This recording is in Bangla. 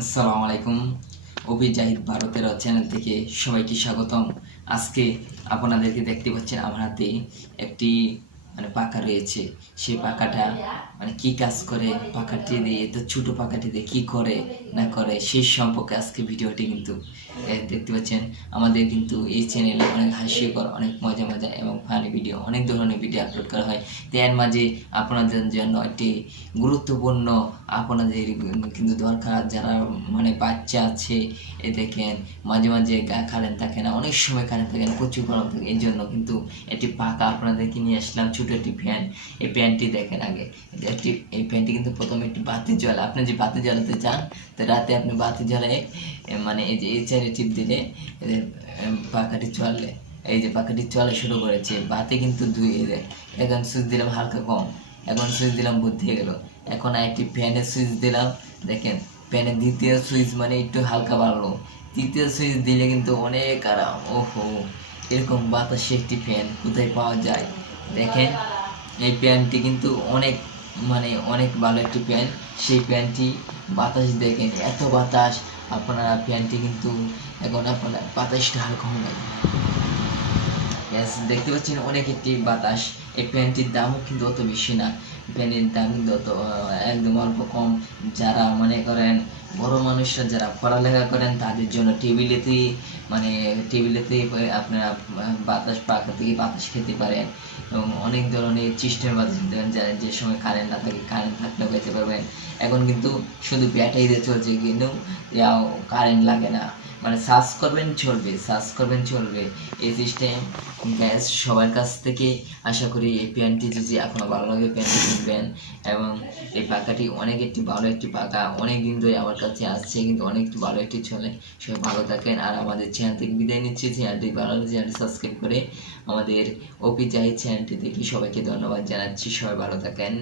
আসসালামু আলাইকুম। অভি জাহিদ ভারতের চ্যানেল থেকে সবাইকে স্বাগতম। আজকে আপনাদেরকে দেখতে পাচ্ছেন আমার হাতে একটি পাখা রয়েছে। সেই পাখাটা কি কাজ করে, পাখাটি দিয়ে এত ছোট পাখাটি দিয়ে কী করে না করে সেই সম্পর্কে আজকে ভিডিওটি কিন্তু দেখতে পাচ্ছেন। আমাদের কিন্তু এই চ্যানেলে অনেক হাস্যকর, অনেক মজা মজা এবং ফানি ভিডিও, অনেক ধরনের ভিডিও আপলোড করা হয়। তো এর মাঝে আপনাদের জন্য একটি গুরুত্বপূর্ণ আপনাদের কিন্তু দরকার, যারা বাচ্চা আছে। এ দেখেন মাঝে মাঝে কারেন্ট থাকে না, অনেক সময় কারেন্ট থাকে না, প্রচুর গরম থাকে। এই জন্য কিন্তু একটি পাখা আপনাদেরকে নিয়ে আসলাম, ছোটো একটি ফ্যান। এই ফ্যানটি দেখেন আগে, এই ফ্যানটি কিন্তু প্রথমে একটি বাতি জ্বালা। আপনি যে বাতি জ্বালাতে চান, তো রাতে আপনি বাতি জ্বালায় এই যে এই চারে টিপ দিলে পাখাটি চললে, এই যে পাখাটি চলা শুরু করেছে। বাতি কিন্তু ধুয়ে দেয়। এখন সুইচ দিলাম হালকা কম, এখন সুইচ দিলাম বুদ্ধি গেল। এখন একটি ফ্যানের সুইচ দিলাম, দেখেন ফ্যানের দ্বিতীয় সুইচ একটু হালকা বাড়লো, তৃতীয় সুইচ দিলে কিন্তু অনেক আরাম। ওহো, এরকম বাতাসে একটি ফ্যান কোথায় পাওয়া যায়? দেখেন এই ফ্যানটি কিন্তু অনেক অনেক ভালো একটি ফ্যান। সেই ফ্যানটি বাতাস দেখেন, এত বাতাস। আপনারা ফ্যানটি কিন্তু এখন আপনার বাতাসটা আর কম নাই। দেখতে পাচ্ছেন অনেক একটি বাতাস। এই প্যান্টটির দামও কিন্তু অত বেশি না, প্যান্টের দাম কিন্তু অত একদম অল্প কম। যারা মনে করেন বড় মানুষরা যারা পড়ালেখা করেন, তাদের জন্য টেবিলেতেই আপনারা বাতাস পাখা থেকে বাতাস খেতে পারেন। এবং অনেক ধরনের সিস্টেম বাতাস খেতে পারেন, যে সময় কারেন্ট না থাকে, কারেন্ট থাকলেও খেতে পারবেন। এখন কিন্তু শুধু ব্যাটারি দিয়ে চলছে, কিন্তু কারেন্ট লাগে না। সার্চ করবেন চলবে এই সিস্টেম। গ্যাস সবার কাছ থেকে আশা করি এই প্যান্টটি যদি এখনও ভালো লাগে, প্যান্টটি কিনবেন। এবং এই পাখাটি অনেক একটি ভালো একটি পাখা, অনেক দিন ধরে আমার কাছে আসছে, কিন্তু অনেক ভালো একটি চলে। সবাই ভালো থাকেন। আর আমাদের চ্যানেল থেকে বিদায় নিচ্ছি। চ্যানেলটি ভালো লাগলে চ্যানেলটি সাবস্ক্রাইব করে আমাদের অভি জাহিদ চ্যানেলটি দেখি সবাইকে ধন্যবাদ জানাচ্ছি। সবাই ভালো থাকেন।